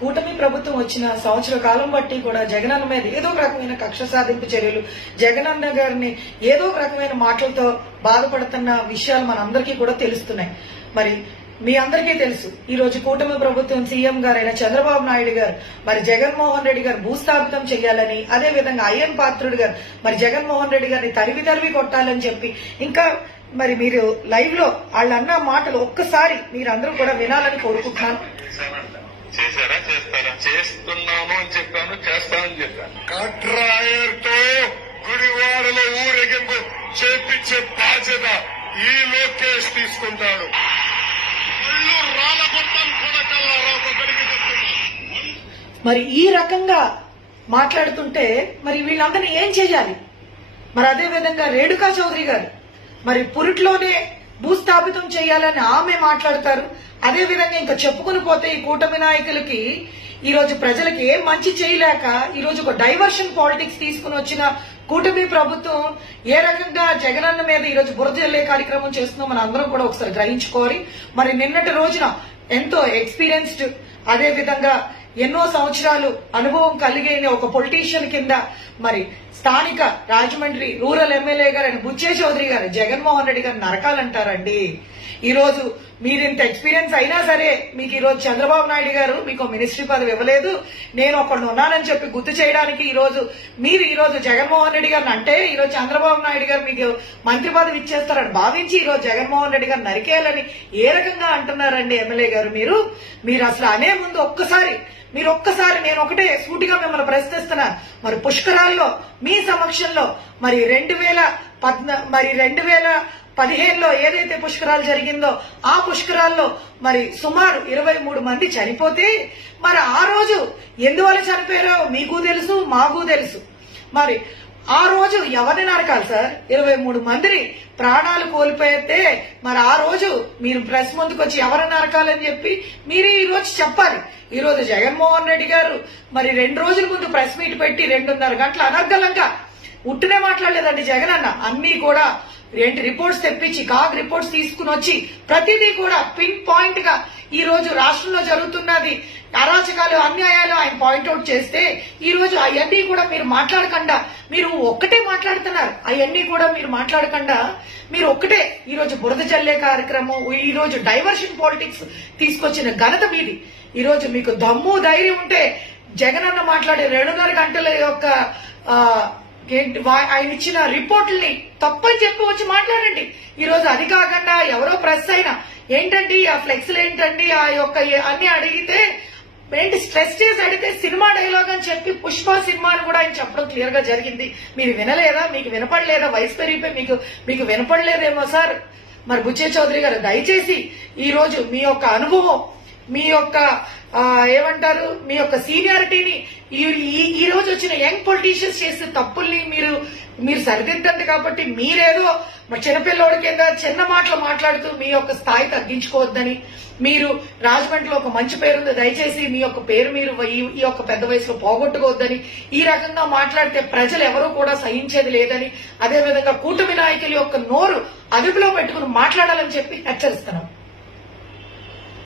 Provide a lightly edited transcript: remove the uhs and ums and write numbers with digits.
కూటమి ప్రభుత్వం వచ్చిన సంవత్సర కాలం బట్టి కూడా జగనన్న మీద ఏదో ఒక రకమైన కక్ష సాధింపు చర్యలు, జగనన్న గారిని ఏదో ఒక రకమైన మాటలతో బాధపడుతున్న విషయాలు మనందరికీ కూడా తెలుస్తున్నాయి. మరి మీ అందరికీ తెలుసు, ఈ రోజు కూటమి ప్రభుత్వం సీఎం గారైన చంద్రబాబు నాయుడు గారు మరి జగన్మోహన్ రెడ్డి గారు భూస్థాపితం చేయాలని, అదే విధంగా అయ్యన్ పాత్రుడు గారు మరి జగన్మోహన్ రెడ్డి గారిని తరివి కొట్టాలని చెప్పి, ఇంకా మరి మీరు లైవ్ లో వాళ్ళు అన్న మాటలు ఒక్కసారి మీరందరూ కూడా వినాలని కోరుకుంటున్నాను. చేశారా? చేస్తారా? చేస్తున్నాను అని చెప్పాను, చేస్తానని చెప్పాను. కట్రాయర్తో గుడివాడలో ఊరేగింపు చేపించే బాధ్యత ఈ లోకేష్ తీసుకుంటాడు. మరి ఈ రకంగా మాట్లాడుతుంటే మరి వీళ్ళందరినీ ఏం చేయాలి? మరి అదే విధంగా రేణుకా చౌదరి గారు మరి పురిట్లోనే భూస్థాపితం చేయాలని ఆమె మాట్లాడతారు. అదే విధంగా ఇంకా చెప్పుకుని పోతే ఈ కూటమి నాయకులకి ఈ రోజు ప్రజలకి ఏం మంచి చేయలేక ఈ రోజు ఒక డైవర్షన్ పాలిటిక్స్ తీసుకుని వచ్చిన కూటమి ప్రభుత్వం ఏ రకంగా జగనన్న మీద ఈ రోజు బురద జల్లే కార్యక్రమం చేస్తుందో మనం అందరం కూడా ఒకసారి గ్రహించుకోవాలి. మరి నిన్నటి రోజున ఎంతో ఎక్స్పీరియన్స్డ్, అదే విధంగా ఎన్నో సంవత్సరాలు అనుభవం కలిగిన ఒక పొలిటీషియన్ కింద మరి స్థానిక రాజమండ్రి రూరల్ ఎమ్మెల్యే గారు బుచ్చే చౌదరి గారు జగన్మోహన్ రెడ్డి గారు నరకాలంటారండి. ఈ రోజు మీరు ఇంత ఎక్స్పీరియన్స్ అయినా సరే మీకు ఈ రోజు చంద్రబాబు నాయుడు గారు మీకు మినిస్ట్రీ పదవి ఇవ్వలేదు, నేను ఒకడు ఉన్నానని చెప్పి గుర్తు చేయడానికి ఈ రోజు జగన్మోహన్ రెడ్డి గారిని అంటే ఈ రోజు చంద్రబాబు నాయుడు గారు మీకు మంత్రి పదవి ఇచ్చేస్తారని భావించి ఈ రోజు జగన్మోహన్ రెడ్డి గారు నరికేయాలని ఏ రకంగా అంటున్నారండి ఎమ్మెల్యే గారు? మీరు అసలు అనే ముందు ఒక్కసారి నేను ఒకటే సూటిగా మిమ్మల్ని ప్రశ్నిస్తున్నా. మరి పుష్కరాల్లో మీ సమక్షంలో మరి 2015లో ఏదైతే పుష్కరాలు జరిగిందో ఆ పుష్కరాల్లో మరి సుమారు 23 మంది చనిపోతే మరి ఆ రోజు ఎందువల్ల చనిపోయారో మీకు తెలుసు, మాకు తెలుసు. మరి ఆ రోజు ఎవరిని నరకాలి సార్? 23 మందిని ప్రాణాలు కోల్పోతే మరి ఆ రోజు మీరు ప్రెస్ ముందుకు వచ్చి ఎవరిని నరకాలని చెప్పి మీరు ఈ రోజు చెప్పాలి. ఈ రోజు జగన్మోహన్ రెడ్డి గారు మరి 2 రోజుల ముందు ప్రెస్ మీట్ పెట్టి 2:30 గంటల అనర్గళంగా ఉట్టినే మాట్లాడలేదండి జగన్ అన్న. అన్ని కూడా రిపోర్ట్స్ తెప్పించి కాగ్ రిపోర్ట్స్ తీసుకుని వచ్చి ప్రతిదీ కూడా పిన్ పాయింట్ గా ఈ రోజు రాష్ట్రంలో జరుగుతున్నది అరాచకాలు, అన్యాయాలు ఆయన పాయింట్అవుట్ చేస్తే ఈ రోజు అవన్నీ కూడా మీరు మాట్లాడకుండా మీరు ఒక్కటే మాట్లాడుతున్నారు. అవన్నీ కూడా మీరు మాట్లాడకుండా మీరు ఒక్కటే ఈ రోజు బురద జల్లే కార్యక్రమం, ఈ రోజు డైవర్షన్ పాలిటిక్స్ తీసుకొచ్చిన ఘనత మీది. ఈ రోజు మీకు దమ్ము ధైర్యం ఉంటే జగనన్న మాట్లాడే 2:30 గంటల యొక్క ఆయన ఇచ్చిన రిపోర్టుల్ని తప్పని చెప్పి వచ్చి మాట్లాడండి. ఈ రోజు అది కాకుండా ఎవరో ప్రెస్ అయినా ఏంటండి ఆ ఫ్లెక్స్లు ఏంటండి ఆ యొక్క అన్ని అడిగితే ఏంటి స్ట్రెస్ చేసి అడిగితే సినిమా డైలాగ్ అని చెప్పి పుష్ప సినిమాని కూడా ఆయన చెప్పడం క్లియర్ గా జరిగింది. మీరు వినలేదా? మీకు వినపడలేదా? వయసు పెరిగిపోయి మీకు వినపడలేదేమో సార్. మరి బుచ్చే చౌదరి గారు దయచేసి ఈ రోజు మీ యొక్క అనుభవం, మీ యొక్క ఏమంటారు మీ యొక్క సీనియారిటీని ఈ రోజు వచ్చిన యంగ్ పొలిటీషియన్స్ చేసే తప్పుల్ని మీరు సరిదిద్దండి. కాబట్టి మీరేదో చిన్నపిల్లోడి కింద చిన్న మాటలు మాట్లాడుతూ మీ యొక్క స్థాయి తగ్గించుకోవద్దని, మీరు రాజమండ్రిలో ఒక మంచి పేరుంది, దయచేసి మీ యొక్క పేరు మీరు ఈ యొక్క పెద్ద వయసులో పోగొట్టుకోవద్దని, ఈ రకంగా మాట్లాడితే ప్రజలు ఎవరూ కూడా సహించేది లేదని, అదేవిధంగా కూటమి నాయకుల యొక్క నోరు అదుపులో పెట్టుకుని మాట్లాడాలని చెప్పి హెచ్చరిస్తున్నాం.